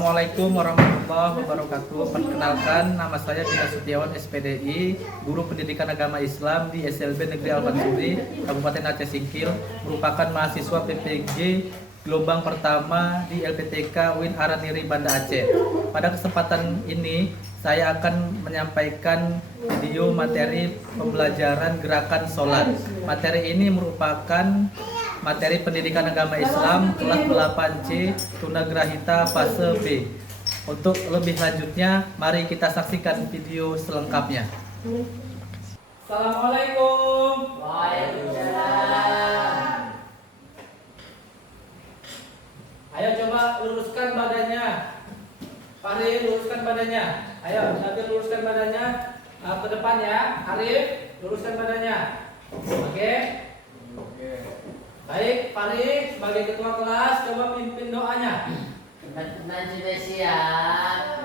Assalamualaikum warahmatullahi wabarakatuh. Perkenalkan, nama saya Dinas Sutiawan SPDI, Guru Pendidikan Agama Islam di SLB Negeri Al-Mansuri, Kabupaten Aceh Singkil, merupakan mahasiswa PPG gelombang pertama di LPTK UIN Araniri Banda Aceh. Pada kesempatan ini, saya akan menyampaikan video materi pembelajaran gerakan sholat. Materi ini merupakan materi pendidikan agama Islam kelas 8C Tunagrahita fase B. Untuk lebih lanjutnya, mari kita saksikan video selengkapnya. Assalamualaikum. Waalaikumsalam. Ayo coba luruskan badannya. Fahri, luruskan badannya. Ayo, Nabil luruskan badannya ke depan ya. Arif, luruskan badannya. Oke. Baik, Fahri sebagai ketua kelas coba pimpin doanya. Teman-teman sudah siap?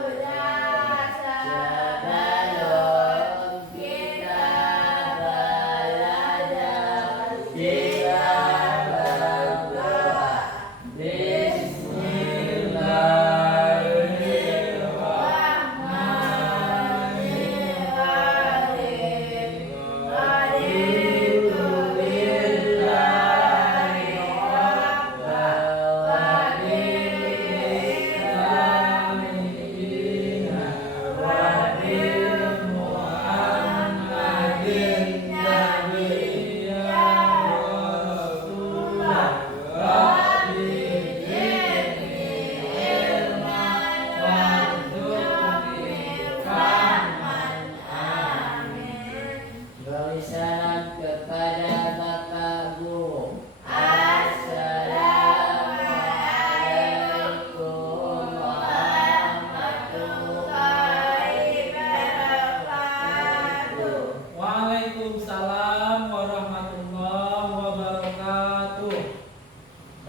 Salam kepada Bapak Guru. Assalamualaikum warahmatullahi wabarakatuh. Waalaikumsalam warahmatullahi wabarakatuh.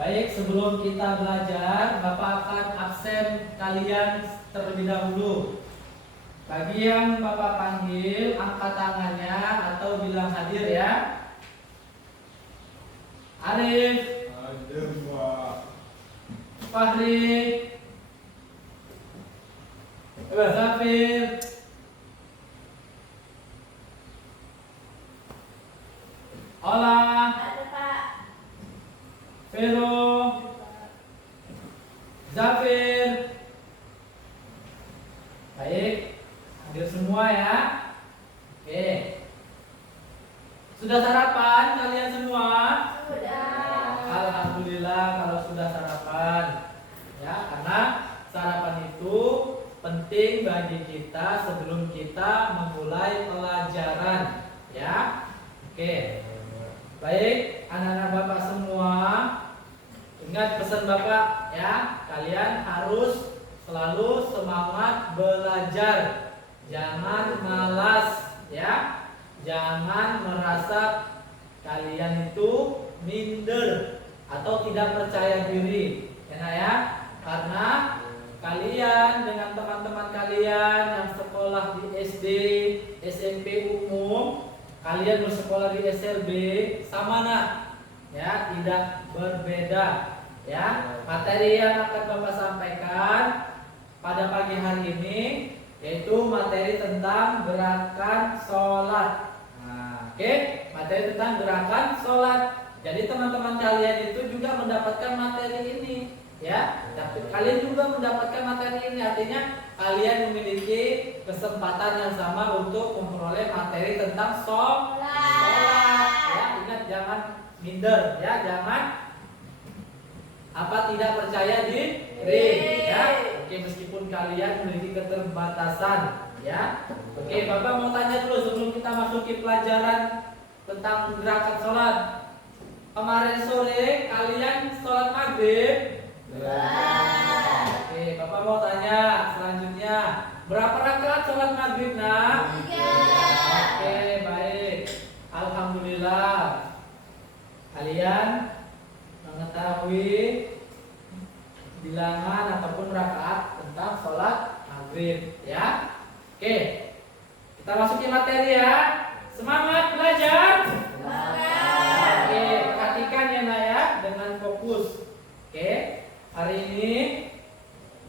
Baik, sebelum kita belajar, Bapak akan absen kalian terlebih dahulu. Bagi yang Bapak panggil, angkat tangannya atau bilang hadir ya. Arif, Hadir, Pak. Fahri, Zafir, Ola, Vero, Zafir. Baik, hadir semua ya. Oke. Sudah sarapan kalian semua? Alhamdulillah kalau sudah sarapan. Ya, karena sarapan itu penting bagi kita sebelum kita memulai pelajaran, ya. Oke. Baik, anak-anak Bapak semua, ingat pesan Bapak ya, kalian harus selalu semangat belajar. Jangan malas ya. Jangan merasa kalian itu minder atau tidak percaya diri. Ya, karena kalian dengan teman-teman kalian yang sekolah di SD, SMP umum, kalian bersekolah di SLB sama nak. Ya, tidak berbeda. Ya, materi yang akan Bapak sampaikan pada pagi hari ini yaitu materi tentang gerakan sholat. Nah, oke, materi tentang gerakan sholat. Jadi teman-teman kalian itu juga mendapatkan materi ini, ya. Tapi kalian juga mendapatkan materi ini, artinya kalian memiliki kesempatan yang sama untuk memperoleh materi tentang sholat. Ya, ingat jangan minder, ya, jangan tidak percaya diri, ya. Oke, meskipun kalian memiliki keterbatasan, ya. Oke, Bapak mau tanya dulu sebelum kita masuki pelajaran tentang gerakan sholat. Kemarin sore kalian sholat maghrib? Oke, Bapak mau tanya selanjutnya, berapa rakaat sholat maghrib nak? 3. Oke, baik. Alhamdulillah. Kalian mengetahui bilangan ataupun rakaat tentang sholat maghrib, ya. Oke, kita masukin materi ya. Semangat belajar. Oke, perhatikan ya Naya dengan fokus. Oke, hari ini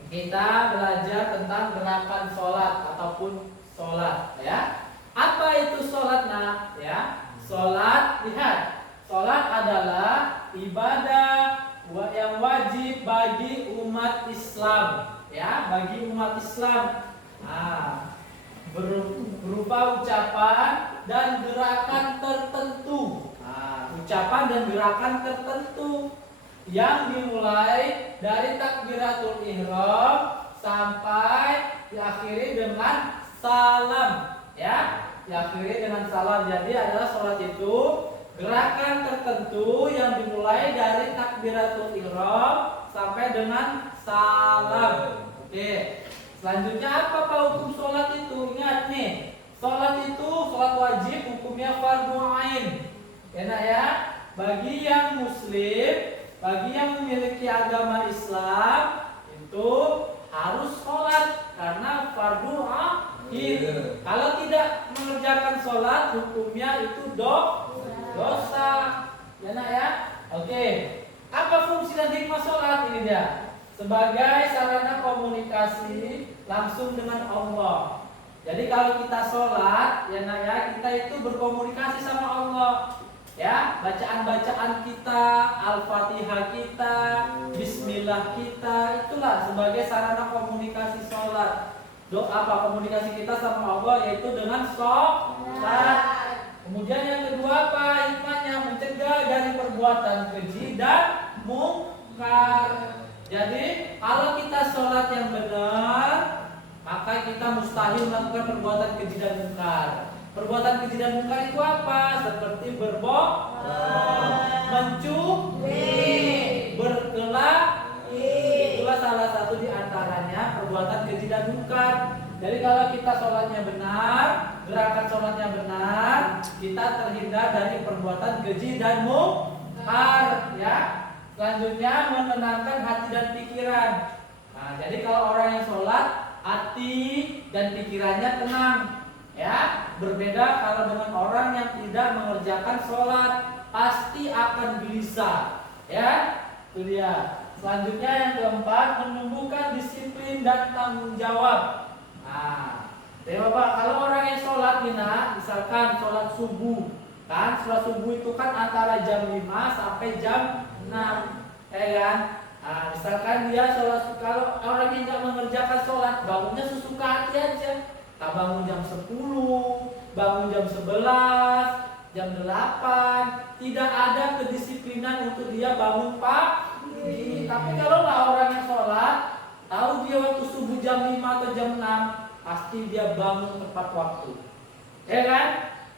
kita belajar tentang gerakan sholat ataupun sholat, ya. Apa itu sholat, nak? Ya, sholat, lihat, sholat adalah ibadah yang wajib bagi umat Islam, ya, bagi umat Islam. Berupa ucapan dan gerakan tertentu. Ucapan dan gerakan tertentu yang dimulai dari takbiratul ihram sampai diakhiri dengan salam, ya, diakhiri dengan salam. Jadi adalah sholat itu gerakan tertentu yang dimulai dari takbiratul ihram sampai dengan salam. Oke. Selanjutnya apa Pak hukum sholat itu? Ingat nih, sholat itu sholat wajib hukumnya fardu ain. Enak ya? Bagi yang muslim, bagi yang memiliki agama Islam itu harus sholat karena fardu ain. Kalau tidak mengerjakan sholat, hukumnya itu dosa. Enak ya? Oke. Apa fungsi dan hikmah sholat? Ini dia. Sebagai sarana komunikasi langsung dengan Allah. Jadi kalau kita sholat, ya nak ya, kita itu berkomunikasi sama Allah. Ya, bacaan-bacaan kita, Al-Fatihah kita, Bismillah kita, itulah sebagai sarana komunikasi sholat. Apa komunikasi kita sama Allah, yaitu dengan sholat. Kemudian yang kedua apa hikmahnya? Mencegah dari perbuatan keji dan mungkar. Jadi kalau kita sholat yang benar, maka kita mustahil melakukan perbuatan keji dan mungkar. Perbuatan keji dan mungkar itu apa? Seperti berbohong, mencuri, berkelahi. Itulah salah satu di antaranya perbuatan keji dan mungkar. Jadi kalau kita sholatnya benar, gerakan sholatnya benar, kita terhindar dari perbuatan keji dan mungkar, ya. Selanjutnya menenangkan hati dan pikiran. Jadi kalau orang yang sholat, hati dan pikirannya tenang, ya. Berbeda kalau dengan orang yang tidak mengerjakan sholat, pasti akan gelisah, ya. Itu dia. Selanjutnya yang keempat, menumbuhkan disiplin dan tanggung jawab. Ya Bapak, kalau orang yang sholat, misalkan sholat subuh, kan sholat subuh itu kan antara jam 5 sampai jam 6, ya kan? Misalkan dia sholat, kalau orang yang tidak mengerjakan sholat, bangunnya sesuka hati aja. Tak bangun jam 10, bangun jam 11, jam 8, tidak ada kedisiplinan untuk dia bangun pagi. Tapi kalau orang yang sholat, tahu dia waktu subuh jam 5 atau jam 6, pasti dia bangun tepat waktu, ya kan?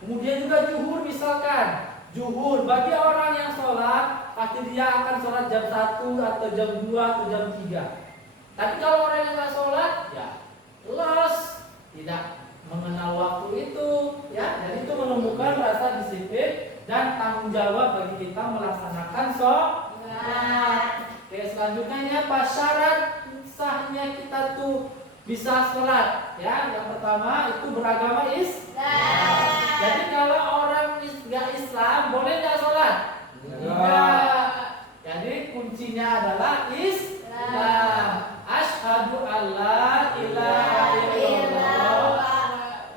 Kemudian juga zuhur misalkan, zuhur bagi orang yang sholat pasti dia akan sholat jam 1 atau jam 2 atau jam 3. Tapi kalau orang yang nggak sholat, ya los, tidak mengenal waktu itu, ya. Jadi itu menumbuhkan rasa disiplin dan tanggung jawab bagi kita melaksanakan sholat. Oke, selanjutnya apa syarat sahnya kita tuh bisa sholat, ya. Yang pertama itu beragama Islam. Jadi kalau orang nggak Islam boleh nggak sholat? Tidak. Jadi kuncinya adalah Islam. Asyhadu alla ilaha illallah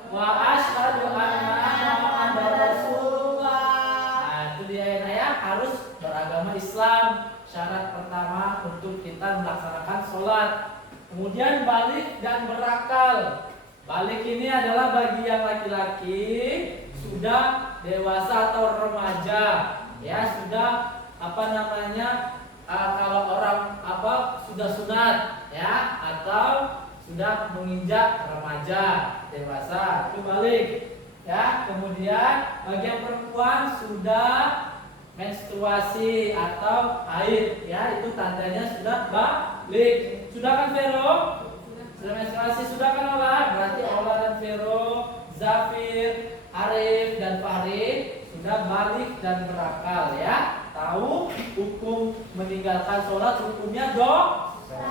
wa asyhadu anna Muhammadar Rasulullah. Itu dia ya, harus beragama Islam. Syarat pertama untuk kita melaksanakan sholat. Kemudian balik dan berakal. Balik ini adalah bagi yang laki-laki sudah dewasa atau remaja, ya sudah kalau orang sudah sunat, ya, atau sudah menginjak remaja dewasa itu balik, ya. Kemudian bagi yang perempuan sudah menstruasi atau haid, ya, itu tandanya sudah balik. Sudah kan Vero? Sudah menstruasi, sudah kan Ola? Berarti Ola dan Vero, Zafir, Arif dan Fahri sudah balik dan berakal, ya. Tahu hukum meninggalkan sholat, hukumnya dosa.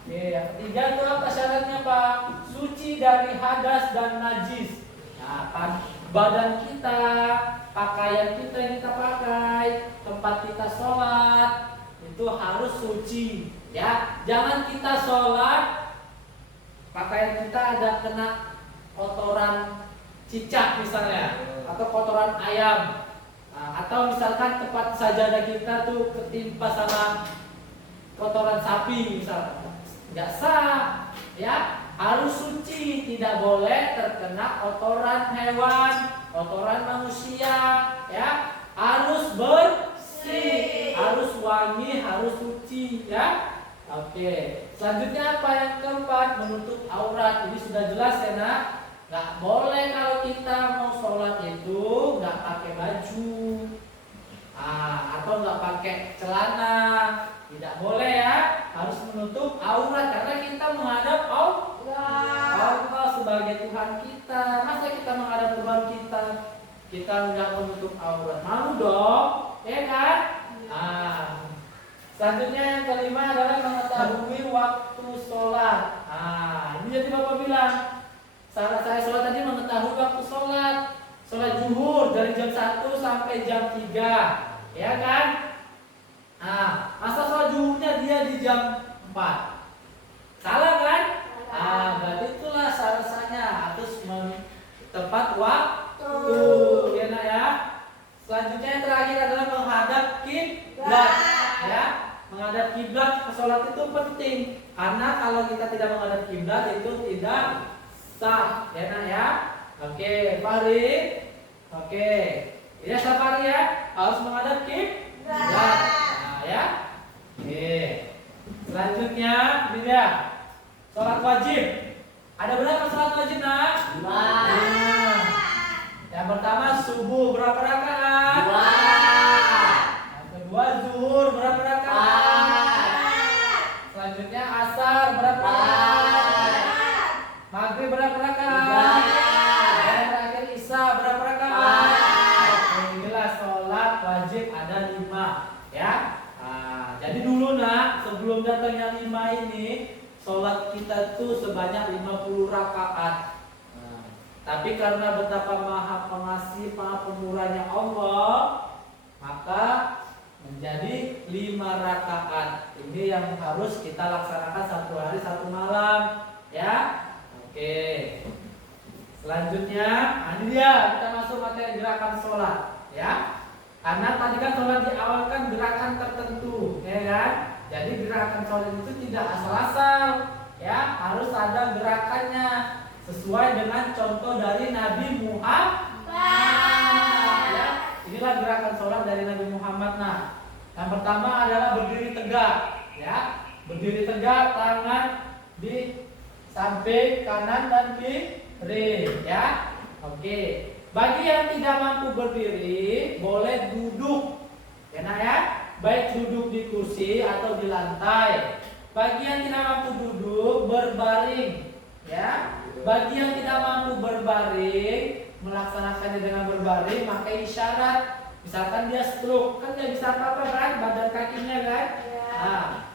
Oke, yang ketiga itu apa syaratnya Pak? Suci dari hadas dan najis. Nah, badan kita, pakaian kita yang kita pakai, tempat kita sholat, itu itu harus suci, ya. Jangan kita sholat pakaian kita ada kena kotoran cicak misalnya, atau kotoran ayam, atau misalkan tempat sajadah kita tuh ketimpa sama kotoran sapi misalnya, nggak sah, ya. Harus suci, tidak boleh terkena kotoran hewan, kotoran manusia, ya. Harus bersih, harus wangi, harus suci, ya. Oke. Selanjutnya apa yang keempat? Menutup aurat. Ini sudah jelas ya nak. Nggak boleh kalau kita mau sholat itu nggak pakai baju, atau nggak pakai celana. Tidak boleh ya. Harus menutup aurat karena kita menghadap Allah sebagai Tuhan kita. Masa kita menghadap Tuhan kita nggak menutup aurat? Malu dong, ya kan? Selanjutnya yang kelima adalah mengetahui waktu sholat. Ini jadi Bapak bilang, saat saya sholat tadi mengetahui waktu sholat. Sholat zuhur dari jam 1 sampai jam 3, ya kan? Masa sholat zuhurnya dia di jam 4? Salah kan? Berarti itulah rasanya harus tepat waktu, ya nak ya. Selanjutnya yang terakhir adalah menghadap kiblat, ya. Menghadap kiblat sholat itu penting karena kalau kita tidak menghadap kiblat itu tidak sah, ya nak ya. Oke, Fahri. Oke. Ya Safari ya, harus menghadap kiblat. Ya. Oke. Selanjutnya ini dia. Sholat wajib. Ada berapa sholat wajib nak? 2. Yang pertama subuh berapa rakaat? 2. Yang kedua zuhur berapa rakaat? 4. Selanjutnya asar berapa rakaat? Maghrib berapa rakaat? 3. Dan terakhir isya berapa rakaat? Inilah sholat wajib ada 5, ya. Jadi dulu nak, sebelum datangnya 5 ini, sholat kita tuh sebanyak 50 rakaat. Tapi karena betapa maha pengasih, maha pemurahnya Allah, maka menjadi 5 rakaat. Ini yang harus kita laksanakan 1 hari 1 malam, ya. Oke. Selanjutnya, ini dia kita masuk materi gerakan sholat, ya. Karena tadi kan sholat di awal kan gerakan tertentu, ya kan. Jadi gerakan sholat itu tidak asal-asal, ya. Harus ada gerakannya sesuai dengan contoh dari Nabi Muhammad. Ya. Inilah gerakan sholat dari Nabi Muhammad. Nah, yang pertama adalah berdiri tegak, ya. Berdiri tegak, tangan di samping kanan dan kiri, ya. Oke. Bagi yang tidak mampu berdiri, boleh duduk, ya nak ya. Baik duduk di kursi atau di lantai. Bagi yang tidak mampu duduk, berbaring, ya. Bagi yang tidak mampu berbaring, melaksanakannya dengan berbaring, pakai isyarat. Misalkan dia stroke, kan dia bisa apa-apa kan, badan kakinya kan.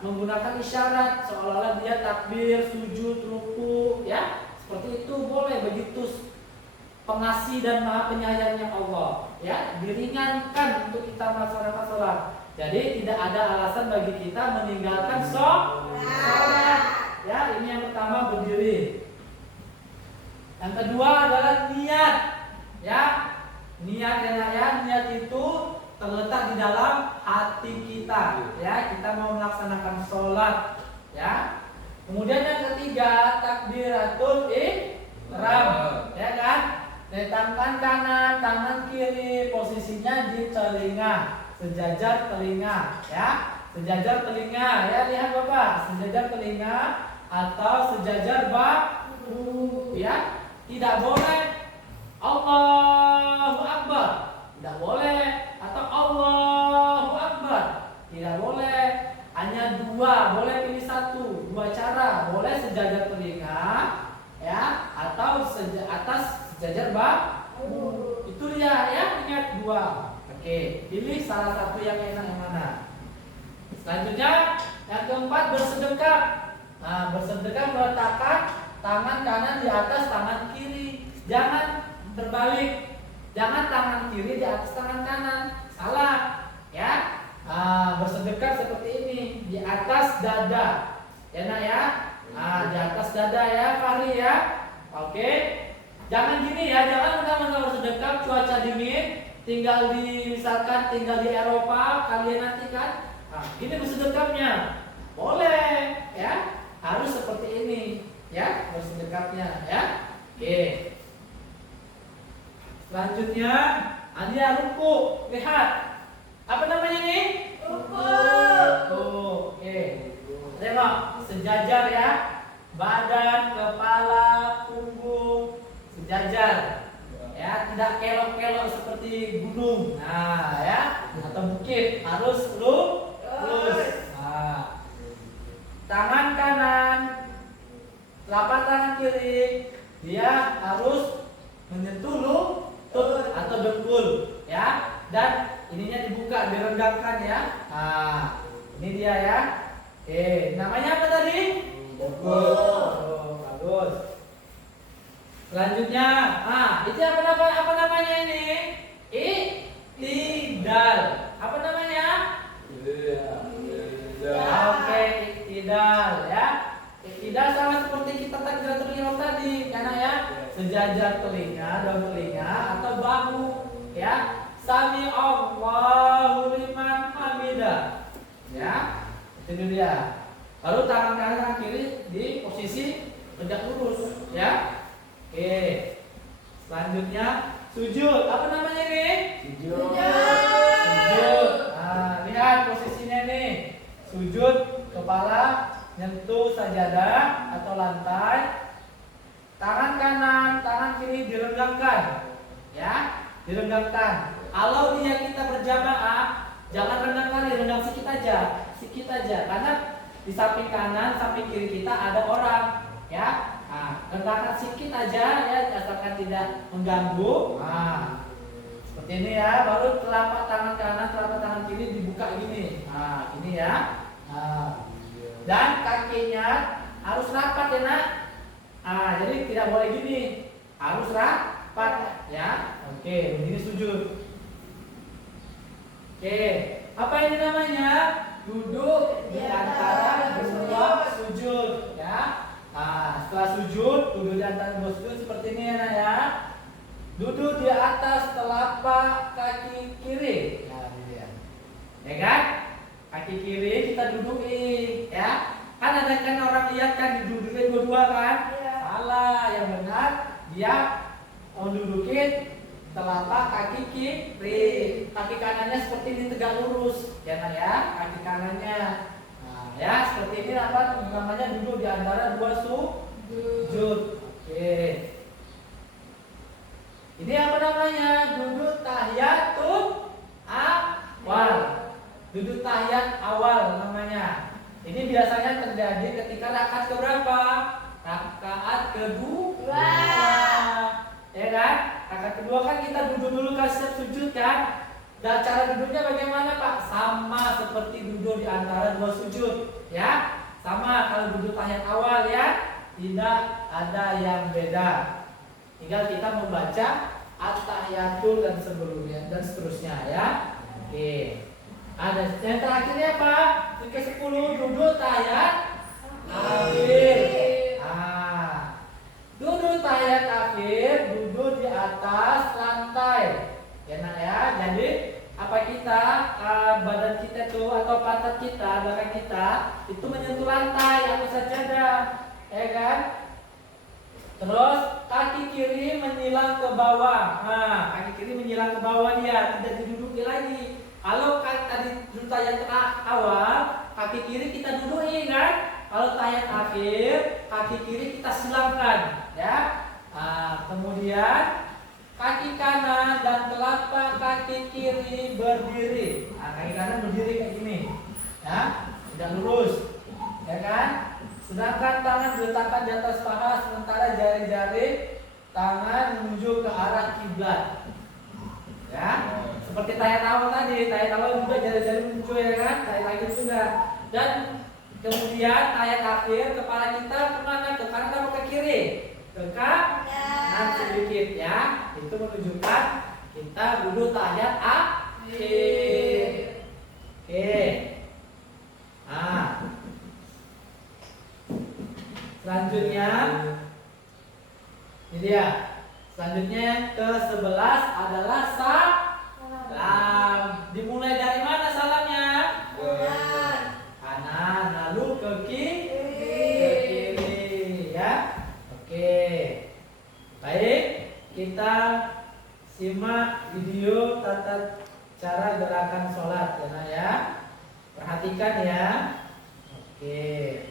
Menggunakan isyarat seolah-olah dia takbir, sujud, ruku, ya. Seperti itu boleh, begitu pengasih dan maha penyayangnya Allah, ya. Diringankan untuk kita melaksanakan sholat. Jadi tidak ada alasan bagi kita meninggalkan sholat. Ya, ini yang pertama berdiri. Yang kedua adalah niat, ya. Niat ya, niat itu terletak di dalam hati kita, ya. Kita mau melaksanakan sholat, ya. Kemudian yang ketiga takbiratul ihram, ya kan. Dari tangan kanan, tangan kiri, posisinya di telinga, sejajar telinga, ya. Sejajar telinga, ya, lihat Bapak, sejajar telinga atau sejajar bahu, ya. Tidak boleh Allahu Akbar, tidak boleh, atau Allahu Akbar, tidak boleh. Hanya 2, boleh pilih 1, 2 cara, boleh sejajar telinga, ya, atau atas sejajar bahu. Itu dia, ya, ingat 2. Oke, pilih salah satu yang enak yang mana. Selanjutnya yang keempat bersedekah. Nah, bersedekah meletakkan tangan kanan di atas tangan kiri. Jangan terbalik. Jangan tangan kiri di atas tangan kanan. Salah, ya. Bersedekap seperti ini di atas dada, ya nak ya. Di atas dada ya, Fahri ya. Oke, jangan gini ya, jangan mentang-mentang bersedekap cuaca dingin, misalkan tinggal di Eropa, kalian nanti kan, gini bersedekapnya, boleh ya, harus seperti ini ya bersedekapnya ya. Oke, selanjutnya Adia ruku, lihat apa namanya nih? Ruku. Oke, tengok sejajar ya, badan, kepala, punggung sejajar ya, tidak kelok-kelok seperti gunung, nah ya, atau bukit, harus lurus. Tangan kanan, telapak tangan kiri, dia harus menyentuh lutut atau dengkul ya, dan ininya dibuka, direnggangkan ya. Ini dia ya. Namanya apa tadi? Bagus. Selanjutnya, itu apa namanya ini? Iktidal. Apa namanya? Oke, iktidal ya. Iktidal sama seperti kita telinga tadi, karena ya sejajar telinga, daun telinga atau bahu ya. Sami Allahu liman hamidah. Ya. Itu dia. Lalu tangan kanan dan kiri di posisi tegak lurus ya. Oke. Selanjutnya sujud. Apa namanya ini? Sujud. Lihat posisinya nih. Sujud, kepala nyentuh sajadah atau lantai. Tangan kanan, tangan kiri direnggangkan. Ya, direnggangkan. Kalau dia kita berjamaah, jangan rendang kali, rendang sikit aja, karena di samping kanan, samping kiri kita ada orang, ya. Rendangkan sedikit aja, ya, asalkan tidak mengganggu. Seperti ini ya. Baru telapak tangan kanan, telapak tangan kiri dibuka gini. Ini ya. Dan kakinya harus rapat ya nak. Jadi tidak boleh gini, harus rapat ya. Oke, begini sujud. Oke, apa ini namanya? Duduk di antara dua sujud ya. Setelah sujud, duduk di antara dua sujud seperti ini ya. Duduk di atas telapak kaki kiri. Ini dia. Ya kan? Kaki kiri kita dudukin ya. Kan ada kan orang lihat kan didudukin dua-dua kan? Salah, yang benar dia mendudukin telapak kaki kiri, kaki kanannya seperti ini tegak lurus, ya nak ya, kaki kanannya, ya seperti ini apa namanya duduk di antara dua sujud. Oke, ini apa namanya? Duduk tahiyatul awal, duduk tahiyat awal namanya. Ini biasanya terjadi ketika rakaat keberapa? Rakaat kedua, ya kan? Rakaat kedua kan kita duduk dulu kan siap sujud kan. Dan cara duduknya bagaimana Pak? Sama seperti duduk di antara dua sujud ya. Sama kalau duduk tahiyat awal ya. Tidak ada yang beda. Tinggal kita membaca at-tahiyatul dan sebelumnya dan seterusnya ya. Oke. Ada yang terakhirnya apa? Yang ke-10 duduk tahiyat akhir. Duduk tahiyat akhir, duduk di atas lantai. Ya nak ya. Jadi apa kita badan kita tuh atau pantat kita, belakang kita itu menyentuh lantai atau sajadah, ya kan? Terus kaki kiri menyilang ke bawah. Kaki kiri menyilang ke bawah dia, tidak diduduki lagi. Kalau tadi duduk tahiyat awal, kaki kiri kita duduki kan? Kalau tahiyat akhir, kaki kiri kita silangkan, ya. Kemudian kaki kanan dan telapak kaki kiri berdiri. Kaki kanan berdiri kayak gini, ya, tidak lurus, ya kan? Sedangkan tangan diletakkan di atas paha, sementara jari-jari tangan menuju ke arah kiblat, ya. Seperti tahiyat awal tadi, tahiyat awal juga jari-jari menuju, ya kan? Tahiyat akhir juga. Dan kemudian tahiyat akhir kepala kita kemana? Ke kanan atau ke kiri? Ke kanan sedikit ya. Itu menunjukkan kita duduk tahiyat akhir. Oke. Nah, selanjutnya ini dia. Selanjutnya ke-11 adalah salam. Dimulai dari mana salamnya? Kanan, lalu ke kiri ya. Oke. Baik, kita simak video tata cara gerakan sholat ya Nak ya. Perhatikan ya. Oke.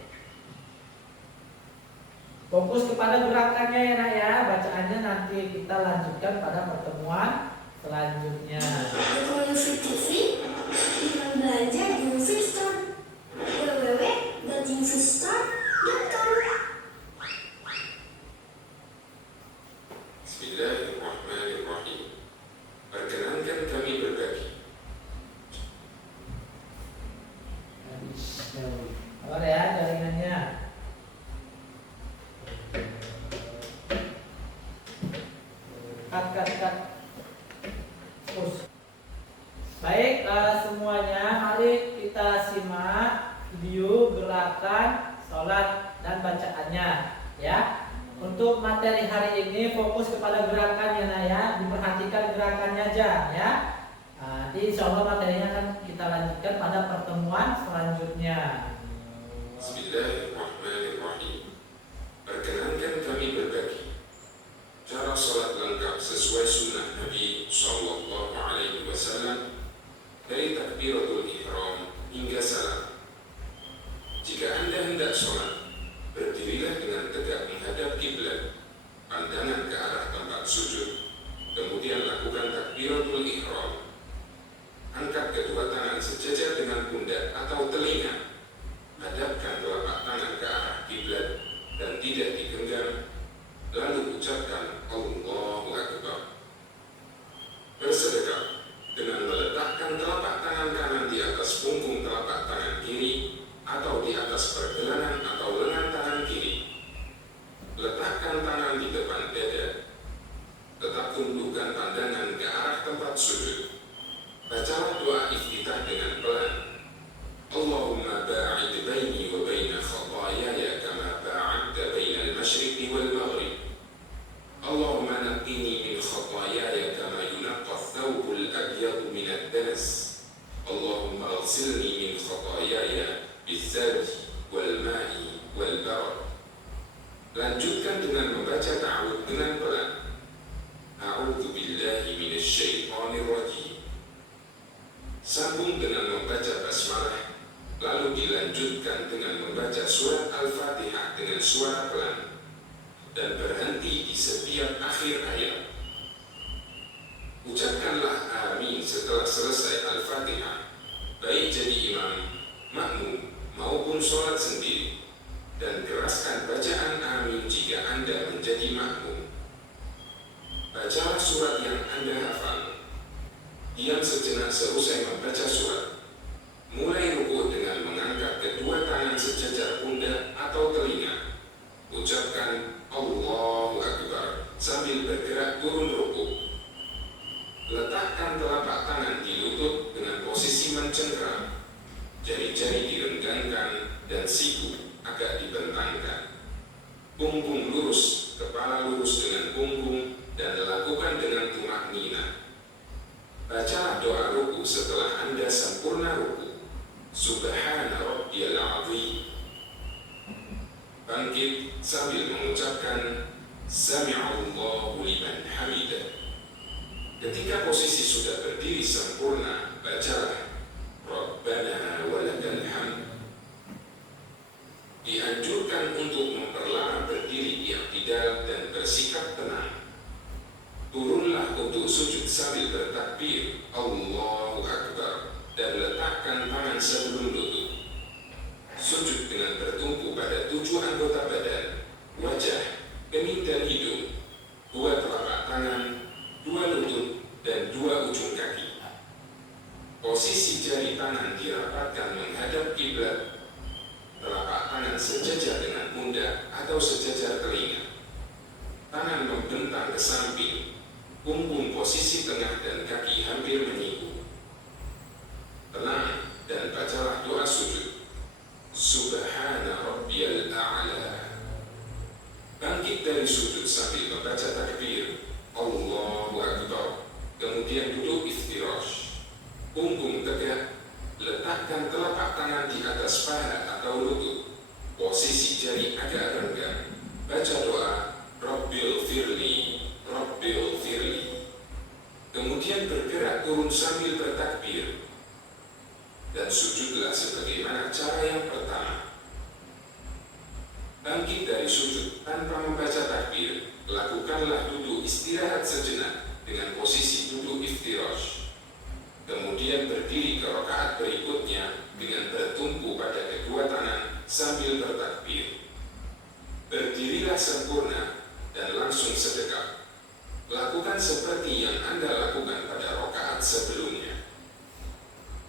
Fokus kepada gerakannya ya Nak ya. Bacaannya nanti kita lanjutkan pada pertemuan selanjutnya. Info TV dengan belajar di Infostore www.infostore.com. Bismillahirrahmanirrahim. Perkenankan kami berbagi. Sabar ya jaringannya. Cut. Terus. Baik semuanya, mari kita simak video gerakan sholat dan bacaannya ya. Untuk materi hari ini fokus kepada gerakannya Nak ya. Diperhatikan gerakannya aja ya. Nanti insya Allah materinya akan kita lanjutkan pada pertemuan selanjutnya. Bismillahirrahmanirrahim. Perkenankan kami berbagi cara sholat lengkap sesuai sunnah Nabi Sallallahu Alaihi Wasallam dari takbiratul ihram hingga salam. Jika Anda hendak sholat, berdirilah dengan tegak menghadap kiblat, pandangan ke arah tempat sujud, kemudian lakukan takbiratul ihram. Angkat kedua tangan sejajar dengan pundak atau telinga, hadapkan telapak tangan ke arah kiblat dan tidak digenggam, lalu ucapkan Allahu Akbar. Bersedekap dengan meletakkan telapak tangan kanan di atas punggung telapak tangan kiri atau di atas pergelangan atau lengan tangan kiri. Letakkan tangan di depan dada. Tetap tundukkan pandangan ke arah tempat sujud. Bacalah doa iftitah dengan pelan. Allahumma ba'id baini wa baina khataayaya kama ba'adta baina al-masyriqi wal maghrib. Allahumma naqqini min khataayaya kama yunaqqa ath-thawbu al-abyadu min ad-danas. Allahumma ighsilni min khataayaya bil-thalji wal-ma'i wal-barad. Lanjutkan dengan membaca ta'awudz dengan pelan. A'udzu billahi minasy syaithanir rajim. Sambung dengan membaca basmalah, lalu dilanjutkan dengan membaca surat Al-Fatihah dengan suara pelan dan berhenti di setiap akhir ayat. Ucapkanlah amin setelah selesai Al-Fatihah, baik jadi imam, makmum maupun sholat sendiri, dan keraskan bacaan amin jika Anda menjadi makmum. Bacalah surat yang Anda hafal. Diam sejenak seusai membaca surat. Mulai rukuk dengan mengangkat kedua tangan sejajar pundak atau telinga. Ucapkan Allahu Akbar sambil bergerak turun rukuk. Letakkan telapak tangan di lutut dengan posisi mencengkeram. Jari-jari direnggangkan dan siku agak dibentangkan. Punggung lurus, kepala lurus dengan punggung, dan lakukan dengan tumakninah. Bacalah doa ruku setelah Anda sempurna ruku. Subhana rabbiyal azim. Bangkit sambil mengucapkan Sami'allahu liman hamidah. Ketika posisi sudah berdiri sempurna, bacalah Rabbana walakal hamd. Dianjurkan untuk memperlahan berdiri i'tidal dan bersikap tenang. Turunlah untuk sujud sambil bertakbir Allahu Akbar dan letakkan tangan sebelum lutut. Sujud dengan bertumpu pada 7 anggota badan, wajah, kening dan hidung, 2 telapak tangan, 2 lutut, dan 2 ujung kaki. Posisi jari tangan dirapatkan menghadap kiblat, telapak tangan sejajar dengan pundak atau sejajar telinga. Tangan membentang ke samping, punggung posisi tengah dan kaki hampir menyinggung. Tenang dan telapak tangan di atas paha atau lutut, posisi jari agak renggang. Baca doa Rabbil firli, Rabbil firli. Kemudian bergerak turun sambil bertakbir. Dan sujudlah sebagaimana cara yang pertama. Bangkit dari sujud tanpa membaca takbir, lakukanlah duduk istirahat sejenak dengan posisi duduk iftirash. Kemudian berdiri ke rakaat berikutnya dengan bertumpu pada kedua tangan sambil bertakbir. Berdirilah sempurna dan langsung sedekap. Lakukan seperti yang Anda lakukan pada rakaat sebelumnya.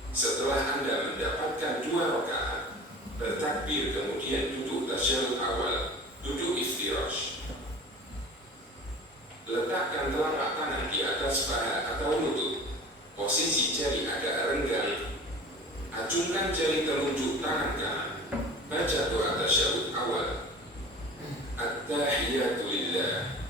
Setelah Anda mendapatkan 2 rakaat, bertakbir kemudian duduk tasyahud awal, duduk iftirash. Letakkan telapak tangan di atas paha atau lutut. Posisi jari agak renggang. Acungkan jari telunjuk tangan kanan. Baca doa tasyahud awal. At-tahiyatu lillah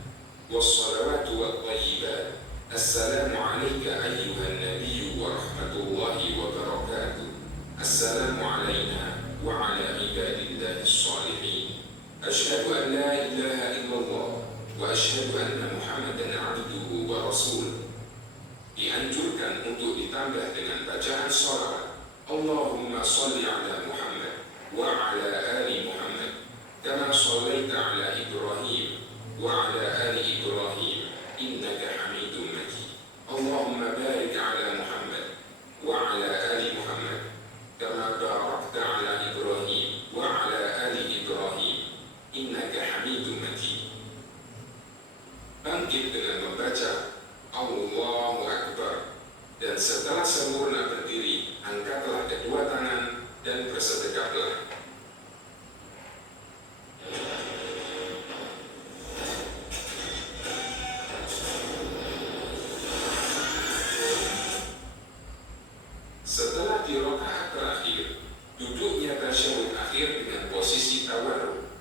wassalawatu wattayyibat. Assalamu alayka ayyuhan nabiyyu wa rahmatullahi wa barakatuh. Assalamu alayna wa ala ibadillahi shalihin. Asyhadu an la ilaha illallah wa asyhadu anna Muhammadan abduhu wa rasuluh. Dianjurkan untuk ditambah dengan bacaan shalawat. Allahumma salli ala Muhammad wa ala ali Muhammad kama shallaita ala Ibrahim wa ala ali Ibrahim innaka Hamidum Majid. Allahumma barik ala Muhammad wa ala ali Muhammad kama barakta ala Ibrahim wa ala ali Ibrahim innaka Hamidum Majid. Bangkit dengan membaca Allahu Akbar, dan setelah sempurna berdiri, angkatlah kedua tangan dan bersedekaplah. Setelah di rakaat terakhir, duduknya tasyahud akhir dengan posisi tawarruk.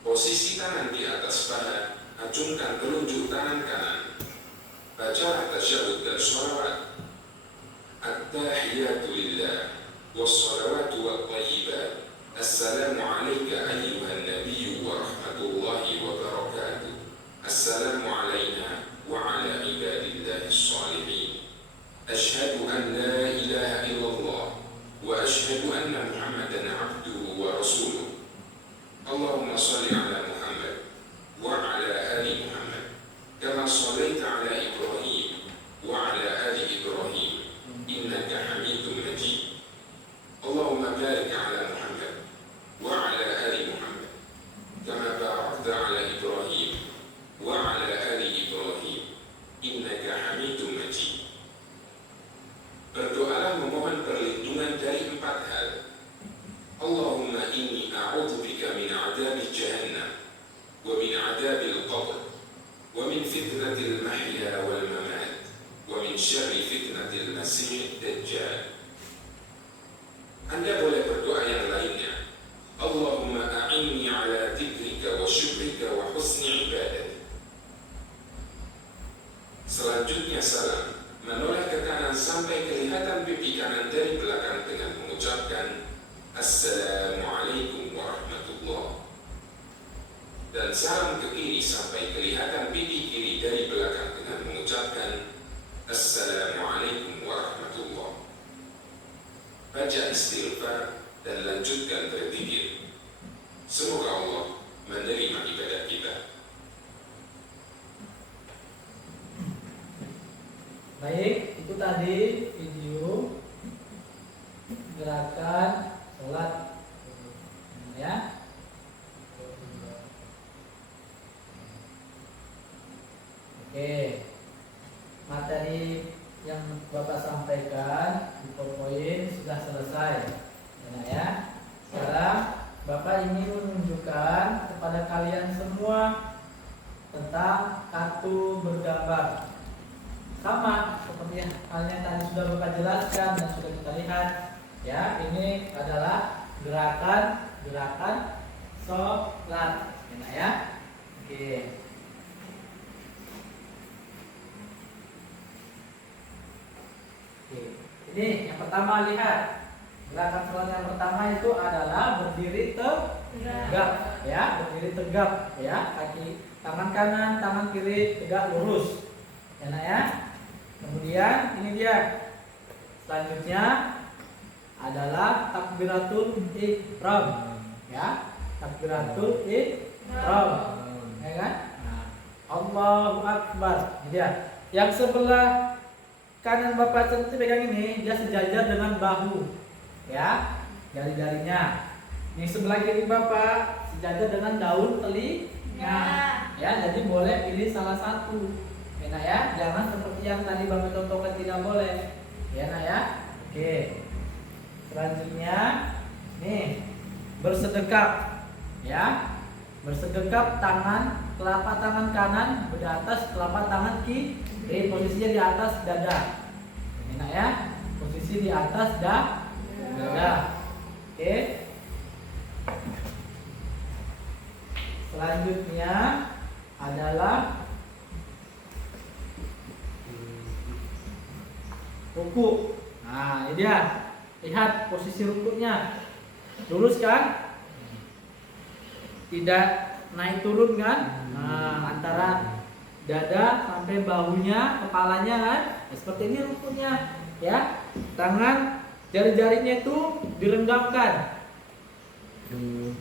Posisi tangan di atas paha, acungkan telunjuk tangan kanan. Bacalah tasyahud dan sholawat. At-tahiyatu lillah wassalawatu wattayyibat. Assalamu alayka ayyuhan nabiyyu wa rahmatullahi wa barakatuh. Assalamu alayna wa ala ibadillahi shalihin. Asyhadu an la ilaha illallah wa asyhadu anna Muhammadan abduhu wa rasuluh. Allahumma salli ala Muhammad wa ala ali Muhammad kama shallaita ala Ibrahim wa ala ali Ibrahim innaka Hamidum Majid. Allahumma barik ala Muhammad wa ala ali Muhammad kama barakta ala Ibrahim wa ala ali Ibrahim innaka Hamidum Majid. Berdoalah memohon perlindungan dari 4 hal. Allahumma inni a'udzubika min 'adzabi jahannam wa min 'adzabil qabr wa min fitnatil mahya wal mamat wa min syarri fitnatil masih dajjal. Anda boleh berdoa yang lainnya. Allahumma a'inni 'ala dzikrika wa syukrika wa husni ibadatik. Selanjutnya salam. Menoleh ke kanan sampai kelihatan pipi kanan dari belakang dengan mengucapkan Assalamualaikum warahmatullahi. Dan salam ke kiri sampai kelihatan pipi kiri dari belakang dengan mengucapkan Assalamualaikum warahmatullahi. Baca istighfar dan lanjutkan berzikir. Semoga Allah menerima ibadah kita. Baik, itu tadi video gerakan sholat, ya. Oke, materi yang Bapak sampaikan di PowerPoint sudah selesai, ya. Sekarang Bapak ingin menunjukkan kepada kalian semua tentang kartu bergambar. Sama seperti yang halnya tadi sudah Bapak jelaskan dan sudah kita lihat, ya. Ini adalah gerakan sholat, ya. Oke. Oke. Ini yang pertama, lihat. Gerakan sholat yang pertama itu adalah berdiri tegak, ya, berdiri tegak, ya, kaki tangan kanan, tangan kiri tegak lurus, ya, nak, ya. Kemudian ini dia. Selanjutnya adalah takbiratul ihram, ya, takbiratul ihram, ya kan? Nah, Allahu Akbar, ini dia. Yang sebelah kanan Bapak seperti pegang ini, dia sejajar dengan bahu, ya, jari-jarinya. Yang sebelah kiri Bapak sejajar dengan daun telinga, ya. Jadi boleh pilih salah satu, ya, nak, ya. Jangan seperti yang tadi Bapak contohkan, tidak boleh, ya, nak, ya. Oke. Selanjutnya, nih, bersedekap, ya. Bersedekap, tangan, telapak tangan kanan di atas telapak tangan kiri, posisinya di atas dada. Ini, nak, ya. Posisi di atas dada. Oke. Selanjutnya adalah ruku. Nah, ini dia. Lihat posisi rukunya. Lurus kan? Tidak naik turun kan? Nah, antara dada sampai bahunya, kepalanya kan? Nah, seperti ini rukunya, ya. Tangan jari-jarinya itu direnggangkan.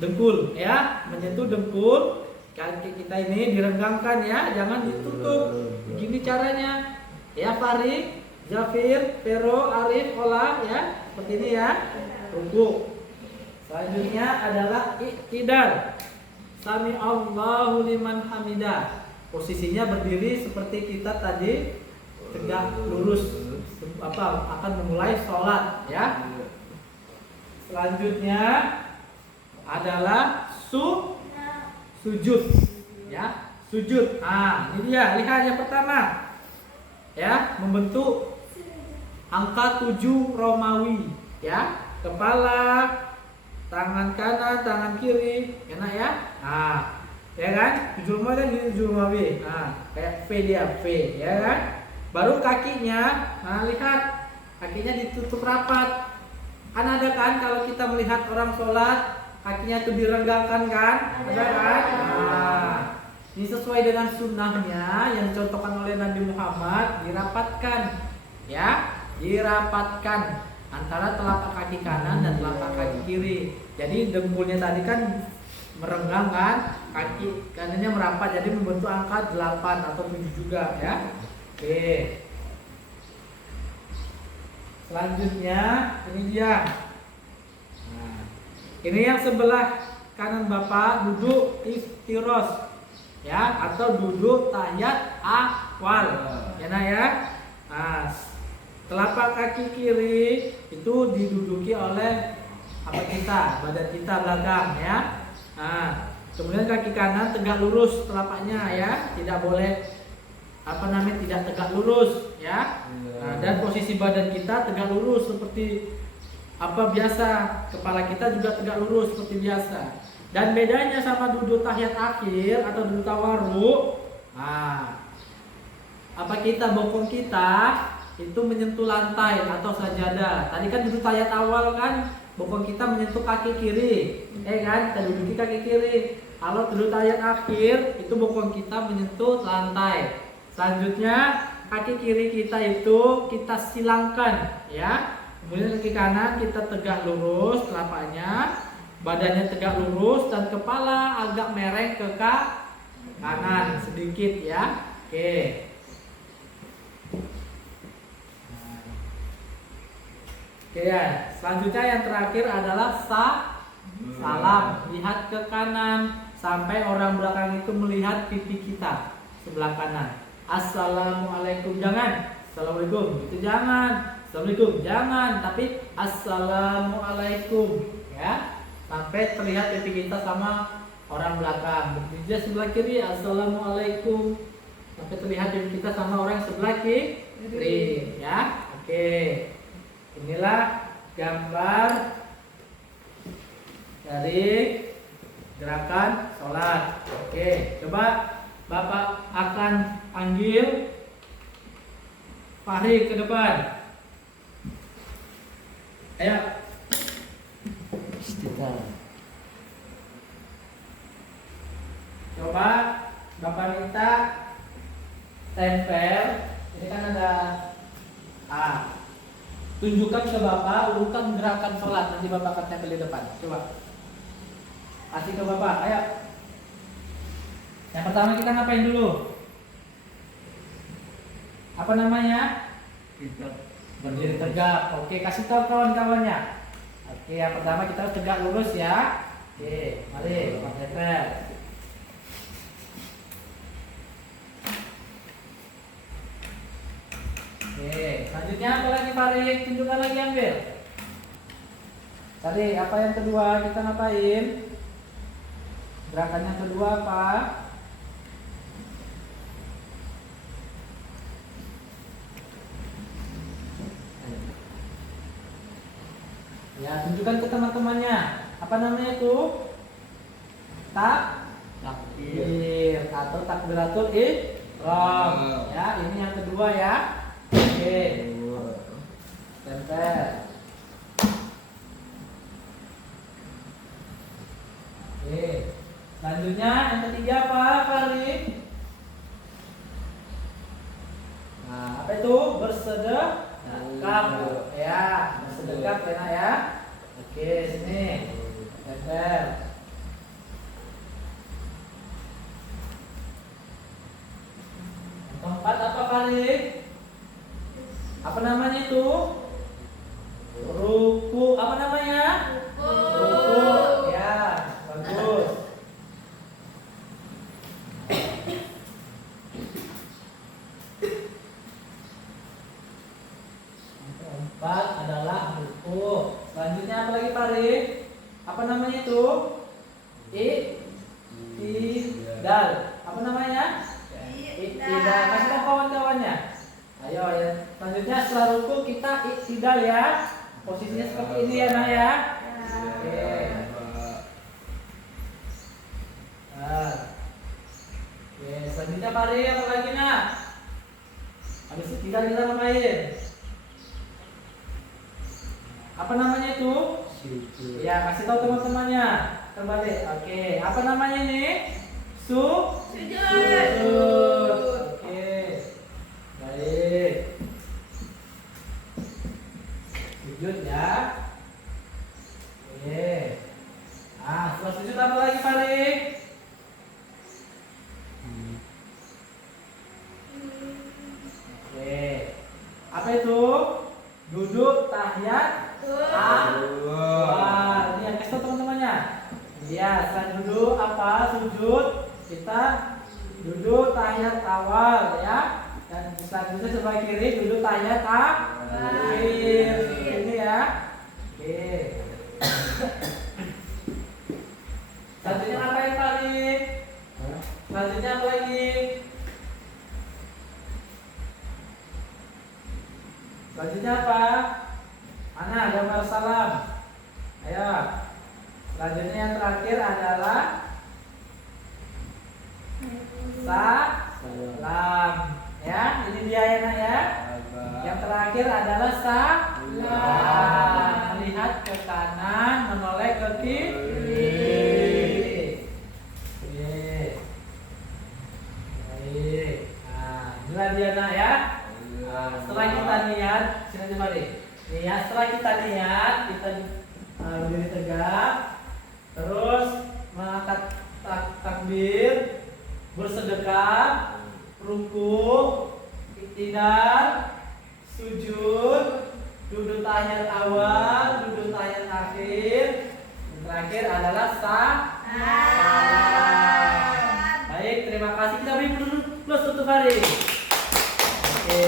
Dengkul, ya, menyentuh dengkul. Kaki kita ini direnggangkan, ya, jangan ditutup. Begini caranya, ya, Farid, Zafir, Vero, Arif, Ola, ya, seperti ini, ya. Ruku. Selanjutnya adalah iktidal. Sami Allahu liman hamidah. Posisinya berdiri seperti kita tadi, tegak lurus, akan memulai sholat, ya. Selanjutnya adalah sujud, ya, sujud. Nah, ini dia, lihat yang pertama, ya, membentuk angka 7 Romawi, ya, kepala, tangan kanan, tangan kiri, enak, ya. Nah, ya kan, 7 Romawi kan, 7 Romawi. Nah, kayak V dia, V, ya kan. Baru kakinya, nah, lihat, kakinya ditutup rapat. Kan ada kan kalau kita melihat orang sholat, kakinya itu direnggangkan kan, ada kan? Nah, ini sesuai dengan sunnahnya yang dicontohkan oleh Nabi Muhammad, dirapatkan, ya, dirapatkan antara telapak kaki kanan dan telapak kaki kiri. Jadi dengkulnya tadi kan merenggang kan, kaki kanannya merapat, jadi membentuk angka 8 atau 7 juga, ya. Oke. Selanjutnya ini dia. Nah, ini yang sebelah kanan Bapak duduk iftiros, ya, atau duduk tahiyat awal, ya, nah, ya. Nah, telapak kaki kiri itu diduduki oleh apa kita, badan kita belakang, ya. Nah, kemudian kaki kanan tegak lurus telapaknya, ya, tidak boleh tidak tegak lurus, ya. Nah, dan posisi badan kita tegak lurus seperti biasa, kepala kita juga tegak lurus seperti biasa. Dan bedanya sama duduk tahiyat akhir atau duduk tawarruk, nah, kita bokong kita itu menyentuh lantai atau sajadah. Tadi kan duduk tahiyat awal kan bokong kita menyentuh kaki kiri, kan? Kita duduki kaki kiri. Kalau duduk tahiyat akhir itu bokong kita menyentuh lantai. Selanjutnya kaki kiri kita itu kita silangkan, ya. Kemudian kaki kanan kita tegak lurus telapaknya, badannya tegak lurus dan kepala agak mereng ke kanan sedikit, ya. Oke. Oke, ya. Selanjutnya yang terakhir adalah salam. Lihat ke kanan sampai orang belakang itu melihat pipi kita sebelah kanan. Assalamualaikum, jangan. Assalamualaikum, itu jangan. Assalamualaikum, jangan. Tapi assalamualaikum, ya. Sampai terlihat pipi kita sama orang belakang. Berdiri sebelah kiri, assalamualaikum. Sampai terlihat pipi kita sama orang sebelah kiri, ya. Oke. Inilah gambar dari gerakan sholat. Oke, coba Bapak akan panggil Fahri ke depan. Ayo. Coba Bapak minta tempel. Ini kan ada A. Tunjukkan ke Bapak urutan gerakan sholat. Nanti Bapak akan tempel di depan. Coba kasih ke Bapak. Ayo. Yang pertama kita ngapain dulu? Apa namanya? Berdiri tegak. Oke, kasih tahu kawan-kawannya. Oke, yang pertama kita harus tegak lurus ya. Oke, mari Bapak tempel. Oke, selanjutnya apa lagi Farid? Tunjukkan lagi, ambil. Tadi apa yang kedua kita ngapain? Gerakan yang kedua apa? Ya, tunjukkan ke teman-temannya. Apa namanya itu? Takbir atau takbiratul ihram. Ya, ini yang kedua ya. Oke. Tempel. Oke. Selanjutnya yang ketiga apa, Farid? Nah, apa itu? Bersedekah. Ya, bersedekah enak ya. Oke, sini. Tempel. Yang keempat apa, Farid? Apa namanya itu? Ruku. Apa namanya? Ruku. Ya, bagus. Yang keempat adalah ruku. Selanjutnya apa lagi, Farid? Apa namanya itu? Iktidal. Apa namanya? Iktidal. Kasih tahu kawan-kawannya. Ayo ya. Selanjutnya setelah ruku kita iktidal ya. Posisinya seperti ini ya, Nah ya. Oke. Oke, selanjutnya Farid apa lagi, Nah? Habis iktidal kita ngapain? Apa namanya itu? Ya, kasih tahu teman-temannya. Terbalik. Oke, apa namanya ini? Sujud. Oke. Baik. Sujud ya. Oke. Nah, setelah sujud apa lagi, Farid? Oke. Apa itu? Duduk tahiyat awal. Ini yang kasih tahu teman-temannya. Ya, setelah duduk apa? Sujud. Kita duduk tahiyat awal ya. Dan selanjutnya sebelah kiri duduk tahiyat akhir. Ini ya. Oke. Selanjutnya apa ya, Farid? Selanjutnya apa lagi? Selanjutnya apa? Mana gambar salam? Ayo. Selanjutnya yang terakhir adalah salam. Ya, ini dia ya, Nak ya. Yang terakhir adalah salam. Melihat ke kanan, menoleh ke kiri. Oke. Baik. Nah, inilah dia, Nak ya. Nah, setelah kita niat, sini mari. Niat, setelah kita niat, kita berdiri tegak, terus mengangkat takbir, bersedekah, ruku, iktidal, sujud, duduk tahiyat awal, duduk tahiyat akhir, dan terakhir adalah salam. Baik, terima kasih. Kita beri plus untuk Farid. Oke,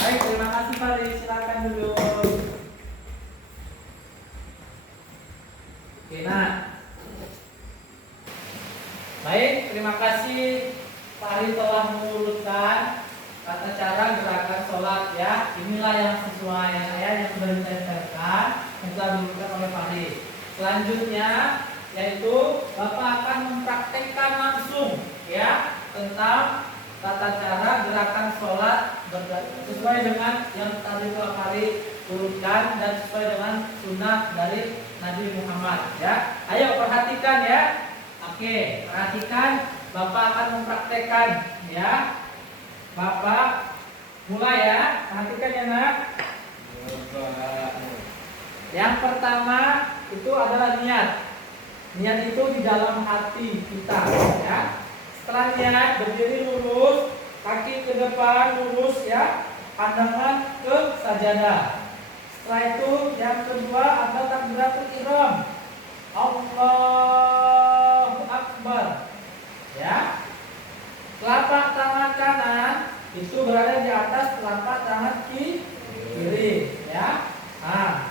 baik, terima kasih Farid. Silakan dulu. Oke, nah. Baik, terima kasih Farid telah mengurutkan tata cara gerakan sholat ya. Inilah yang sesuai yang sudah ditempelkan, yang telah diurutkan oleh Farid. Selanjutnya yaitu Bapak akan mempraktekkan langsung ya tentang tata cara gerakan sholat sesuai dengan yang tadi telah Farid urutkan dan sesuai dengan sunnah dari Nabi Muhammad ya. Ayo perhatikan ya. Oke, perhatikan, Bapak akan mempraktekkan ya. Bapak mulai ya. Perhatikan ya nak. Yang pertama itu adalah niat. Niat itu di dalam hati kita ya. Setelah niat, berdiri lurus, kaki ke depan lurus ya, pandangan ke sajadah. Setelah itu yang kedua ada takbiratul ihram. Allahu Akbar. Ya. Telapak tangan kanan itu berada di atas telapak tangan kiri ya. Nah,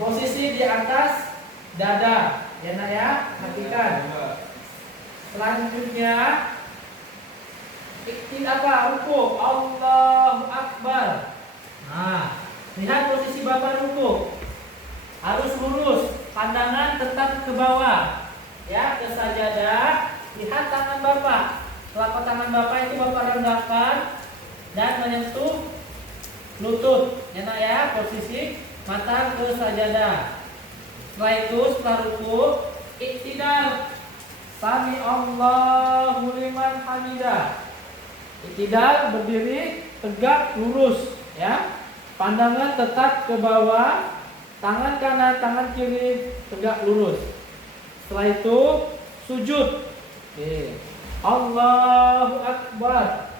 posisi di atas dada. Ya nak ya, perhatikan. Selanjutnya ruku. Allahu Akbar. Nah, lihat posisi Bapak ruku. Harus lurus, pandangan tetap ke bawah. Ya, ke sajadah. Lihat tangan Bapak. Telapak tangan Bapak itu Bapak rendahkan dan menyentuh lutut. Ya nak ya, posisi mata ke sajadah. Setelah itu, setelah ruku, iktidal. Sami Allahu liman hamidah. Iktidal, berdiri tegak lurus ya. Pandangan tetap ke bawah, tangan kanan, tangan kiri tegak lurus. Setelah itu sujud. Oke. Allahu Akbar.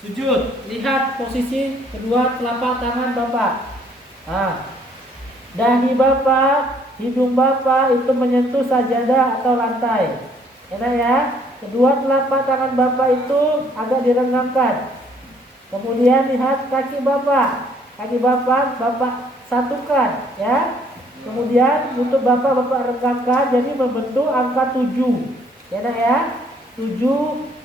Sujud. Lihat posisi kedua telapak tangan Bapak. Nah, dahi Bapak, hidung Bapak itu menyentuh sajadah atau lantai. Enak ya. Kedua telapak tangan Bapak itu agak direnggangkan. Kemudian lihat kaki Bapak. Kaki Bapak satukan ya. Kemudian lutut Bapak renggangkan, jadi membentuk angka 7. Enak ya. 7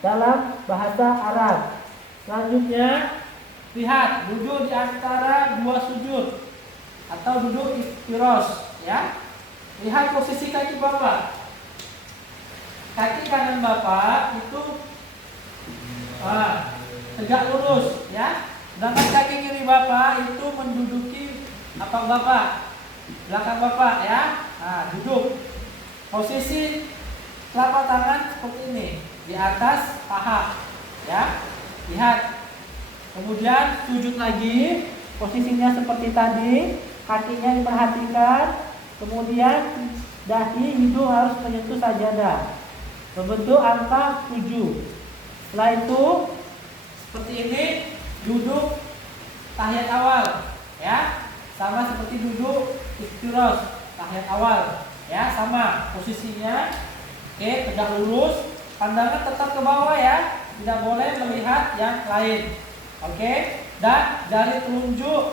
dalam bahasa Arab. Selanjutnya lihat duduk di antara dua sujud atau duduk iftiros ya. Lihat posisi kaki Bapak. Kaki kanan Bapak itu tegak lurus ya. Sedangkan kaki kiri Bapak itu menduduki apa Bapak? Belakang Bapak ya. Nah, duduk. Posisi telapak tangan seperti ini di atas paha ya. Lihat. Kemudian sujud lagi, posisinya seperti tadi, kakinya diperhatikan. Kemudian dahi, hidung harus menyentuh sajadah. Membentuk angka 7. Setelah itu seperti ini duduk tahiyat awal ya. Sama seperti duduk iftiros tahiyat awal ya, sama posisinya. Oke, tegak lurus, pandangan tetap ke bawah ya. Tidak boleh melihat yang lain. Oke, dan jari telunjuk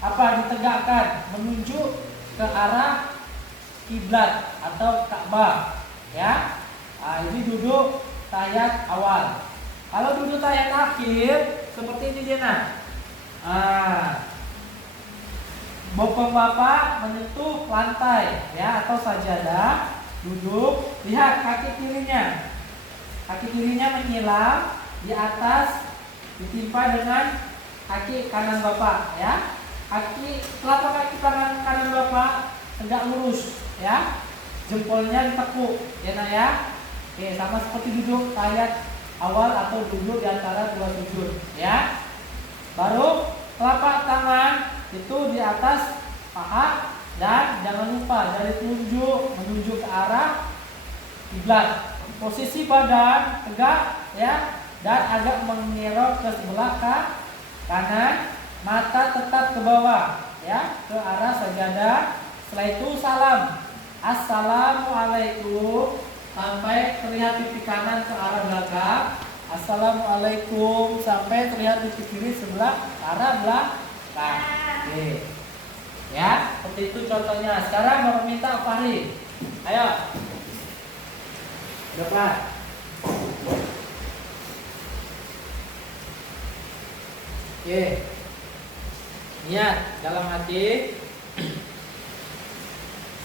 ditegakkan menunjuk ke arah kiblat atau Ka'bah ya. Nah, ini duduk tahiyat awal. Kalau duduk tahiyat akhir seperti ini dia nah. Bokong Bapak menyentuh lantai ya atau sajadah, duduk. Lihat kaki kirinya. Kaki kirinya menyilang di atas, ditimpa dengan kaki kanan Bapak ya. Telapak kaki kanan Bapak tegak lurus ya. Jempolnya ditekuk ya nak ya. Oke, sama seperti duduk tahiyat awal atau duduk di antara dua sujud ya. Baru telapak tangan itu di atas paha dan jangan lupa dari telunjuk menuju ke arah kiblat. Posisi badan tegak ya dan agak mengerok ke sebelah kanan, mata tetap ke bawah ya, ke arah sajadah. Setelah itu salam. Assalamualaikum sampai terlihat pipi kanan ke arah belakang. Assalamualaikum sampai terlihat pipi kiri sebelah arah belakang. Oke. Ya, seperti itu contohnya. Sekarang mau minta Fahri. Ayo. Depan. Oke. Niat dalam hati.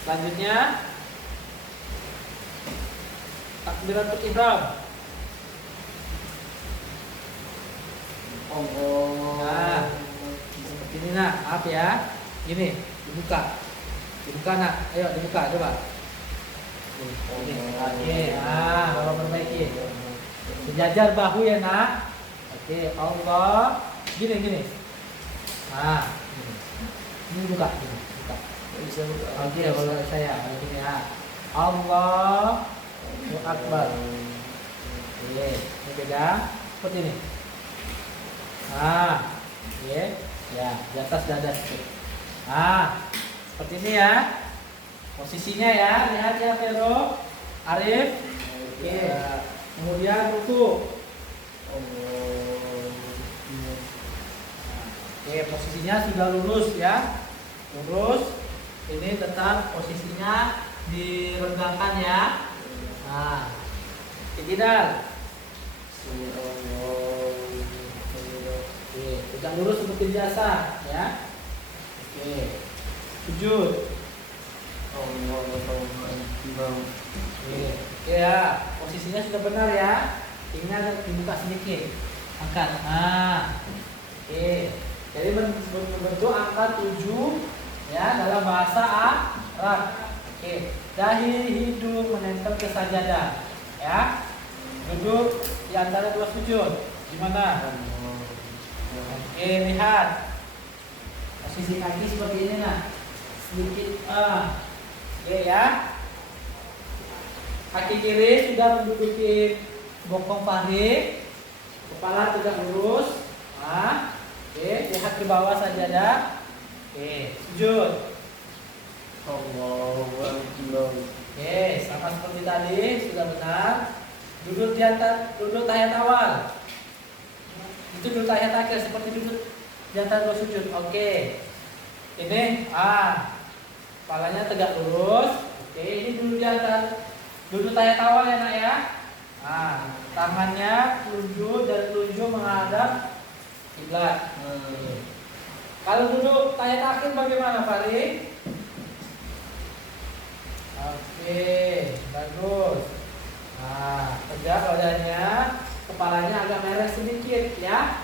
Selanjutnya takbiratul ihram. Nah, Ini nak, maaf ya. Gini, dibuka. Dibuka nak, ayo dibuka coba. Oke, bapak perbaiki. Sejajar bahu ya nak. Oke, Allah. Gini. Nah, ini buka. Bisa buka. Oke, kalau saya gini ya. Allah Akbar. Oke, ini pegang seperti ini. Nah, oke, ya di atas dada sedikit. Nah, seperti ini ya. Posisinya ya, lihat ya Vero, Arif. Oke, kemudian ruku. Oke, posisinya sudah lurus ya. Lurus. Ini tetap posisinya diregangkan ya. Nah, tidak. Oke, tegak lurus seperti biasa ya. Oke, sujud. Oke ya, posisinya sudah benar ya. Ini agak dibuka sedikit. Angkat. Nah, oke. Jadi bentuk angka 7 ya dalam bahasa Arab. Oke, dahi hidung menempel ke sajadah ya. Duduk di antara dua sujud. Gimana? Oke, lihat. Posisi kaki seperti ini nah. Sedikit oke ya. Kaki kiri sudah menduduki bokong paha. Kepala tegak lurus. Nah, oke, lihat ke bawah sajadah. Oke, sujud. Oke, sama seperti tadi, sudah benar. Duduk tahiyat awal. Itu duduk tahiyat akhir seperti duduk di antara dua sujud. Oke. Ini kepalanya tegak lurus. Oke, ini duduk di antara duduk tahiyat awal ya nak ya. Tangannya telunjuk dan telunjuk menghadap kiblat. Kalau duduk tahiyat akhir bagaimana, Fari? Oke, bagus. Tegak badannya, kepalanya agak merah sedikit ya.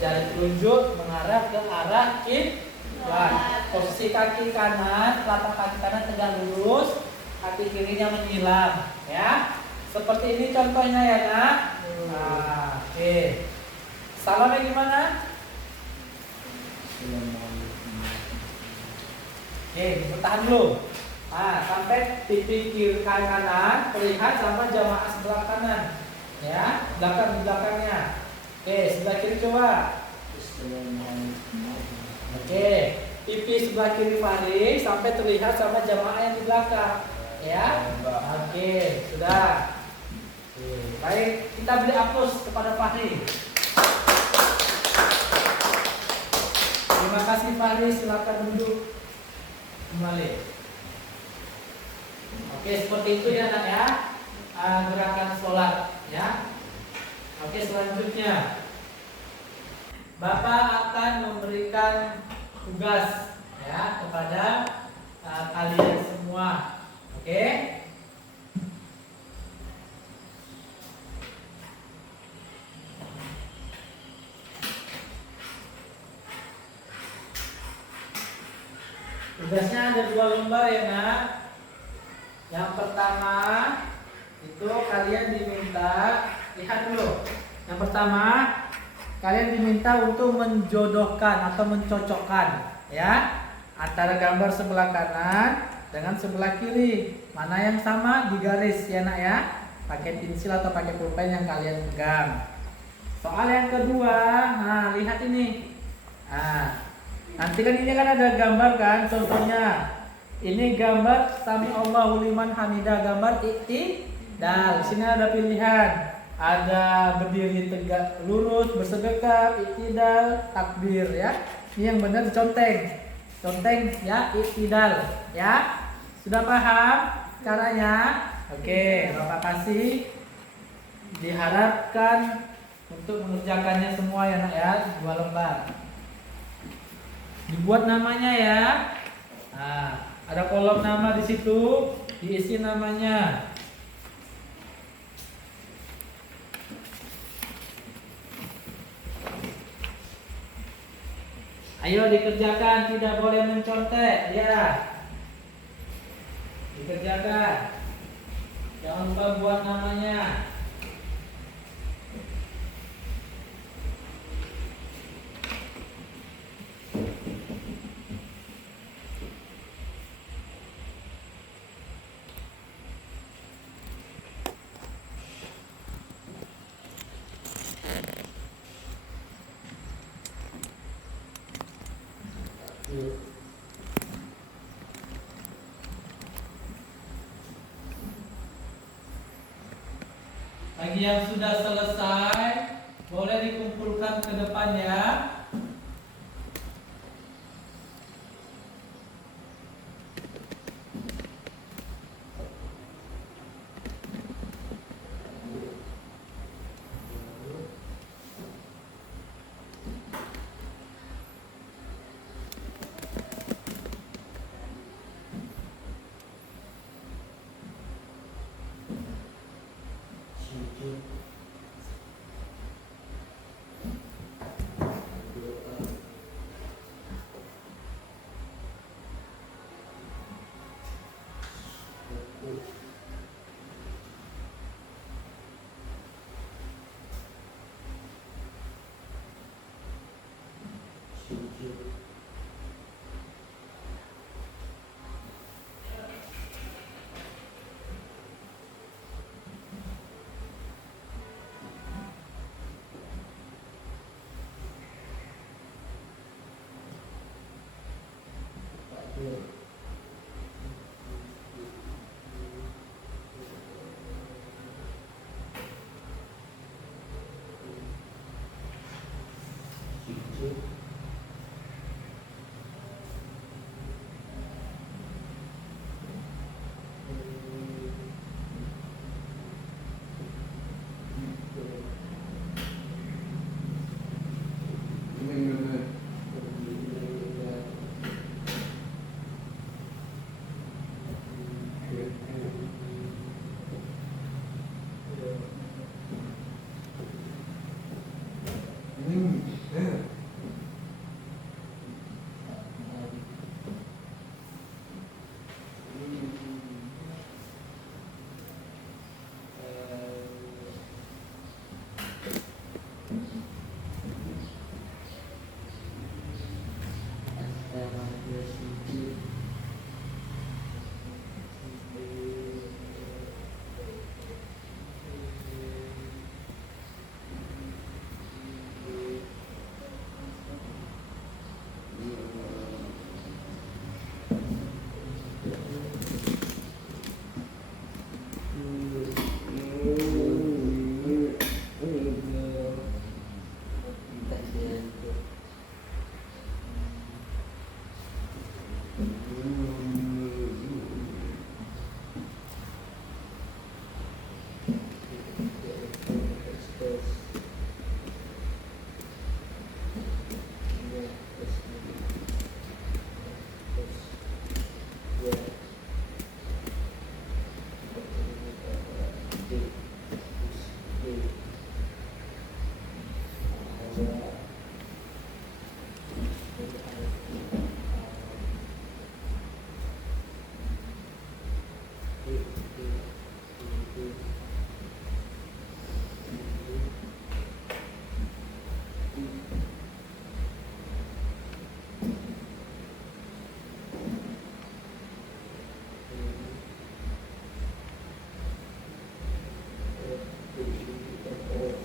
Jari telunjuk mengarah ke arah kiblat. Posisi kaki kanan, telapak kaki kanan tegak lurus, kaki kirinya menyilang ya. Seperti ini contohnya ya nak. Oke. Salamnya gimana? Oke, bertahan dulu. Sampai pipi kiri kanan terlihat sama jamaah sebelah kanan. Ya, belakang di belakangnya. Oke, sebelah kiri coba. Oke, pipi sebelah kiri Fahri sampai terlihat sama jamaah yang di belakang. Ya. Oke, sudah. Oke, baik, kita beri aplaus kepada Fahri. Terima kasih Fahri, silakan duduk kembali. Oke, seperti itu ya nak ya, gerakan sholat ya. Oke, selanjutnya Bapak akan memberikan tugas ya kepada kalian semua. Oke. Tugasnya ada 2 lembar ya nak. Yang pertama itu kalian diminta, lihat dulu. Yang pertama kalian diminta untuk menjodohkan atau mencocokkan ya antara gambar sebelah kanan dengan sebelah kiri. Mana yang sama digaris ya nak ya. Pakai pensil atau pakai pulpen yang kalian pegang. Soal yang kedua, lihat ini. Nanti kan ini kan ada gambar kan, contohnya ini gambar Sami Allahu liman hamidah, gambar iktidal. Di sini ada pilihan, ada berdiri tegak lurus, bersedekap, iktidal, takbir ya. Ini yang benar diconteng, ya iktidal ya. Sudah paham caranya? Oke, Bapak kasih. Diharapkan untuk mengerjakannya semua ya nak ya, 2 lembar. Dibuat namanya ya. Ada kolom nama di situ, diisi namanya. Ayo dikerjakan, tidak boleh mencontek, ya. Dikerjakan. Jangan lupa buat namanya. Bagi yang sudah selesai, boleh dikumpulkan ke depan ya.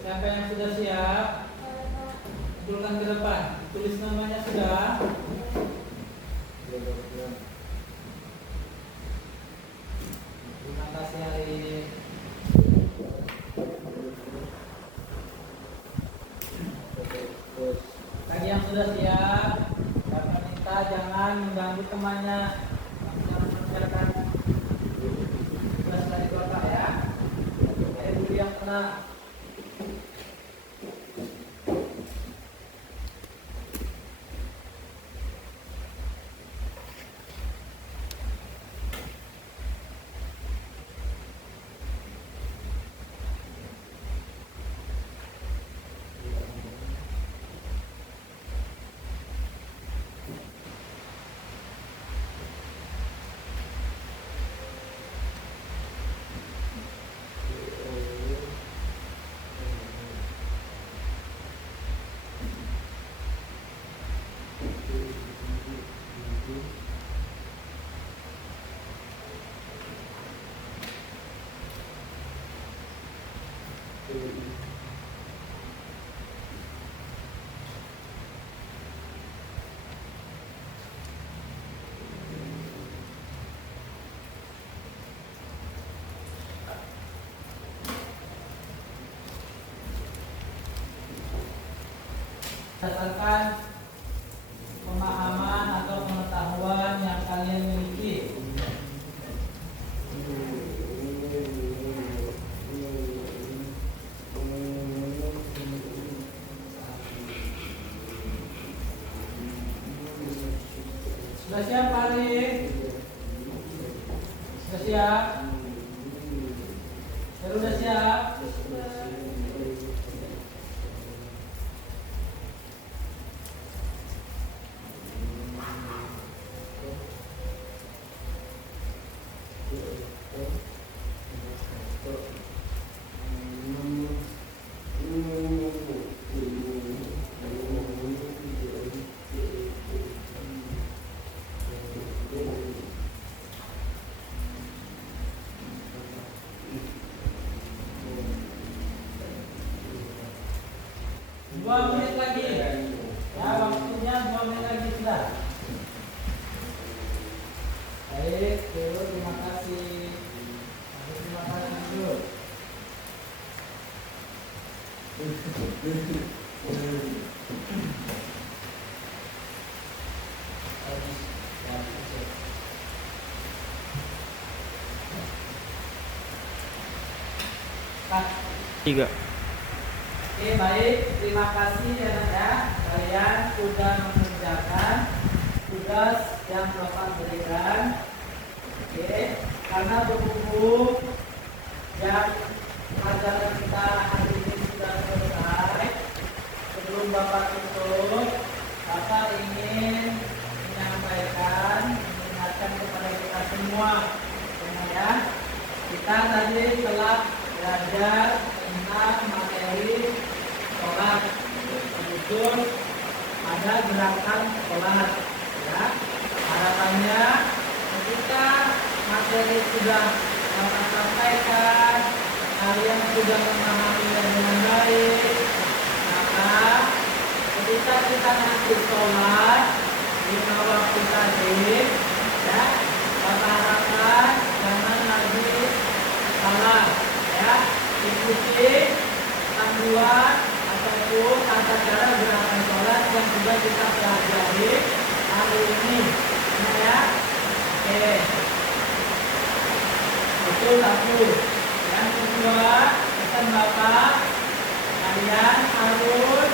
Siapa yang sudah siap? Kumpulkan ke depan. Tulis namanya sudah. Terima kasih Ari. Bagi yang sudah siap, Bapak minta jangan mengganggu temannya. Jangan mengerjakan tugas dari Bapak ya. Dulu yang tenang. Berdasarkan pemahaman atau pengetahuan yang kalian miliki. Sudah siap, Farid? Sudah siap? Sudah siap? Dua menit lagi. Ya, waktunya 2 menit lagi sudah. Baik, dulu terima kasih. Terima kasih dulu. Tiga. Oke, baik, terima kasih ya, kalian sudah mengerjakan tugas yang Bapak berikan. Oke, karena buku yang pelajaran kita hari ini sudah selesai. Sebelum Bapak tutup, Bapak ingin mengingatkan kepada kita semua, ya. Kita tadi telah belajar tentang materi sholat, khusus ada gerakan sholat, ya. Harapannya ketika materi sudah Bapak sampaikan, kalian sudah memahaminya dengan baik, maka ketika kita nanti sholat di waktu tadi, ya, Bapak harapkan jangan lagi salah, ya, ikuti panduan ataupun tata cara gerakan sholat yang sudah kita pelajari hari ini, ya. Oke, itu satu. Yang kedua, pesan Bapak, kalian harus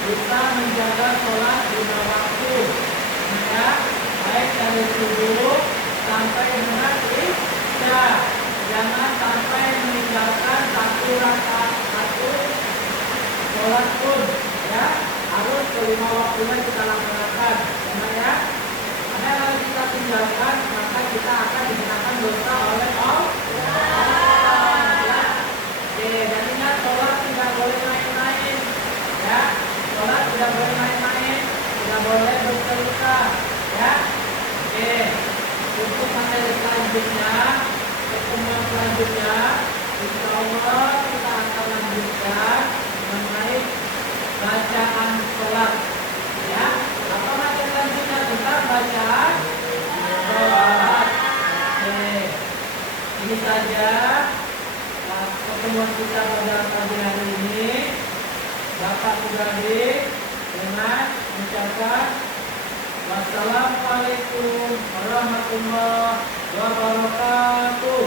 bisa menjaga sholat lima waktu, ya, baik dari subuh sampai dengan isya. Jangan sampai meninggalkan satu rakaat sholat pun, ya. Harus kelima waktunya kita laksanakan, ya. Karena kalau kita tinggalkan, maka kita akan dikenakan dosa oleh Allah. Ya. Oke, dan ingat sholat tidak boleh main-main, ya. Sholat tidak boleh main-main, tidak boleh bercerita, ya. Oke, untuk materi selanjutnya, pertemuan selanjutnya, insya Allah kita akan lanjutkan mengenai bacaan sholat, ya. Apa materi selanjutnya tentang bacaan sholat. Oke, ini saja pertemuan kita pada pagi hari ini. Bapak Sugadi dengan mengucapkan wassalamualaikum warahmatullahi wabarakatuh.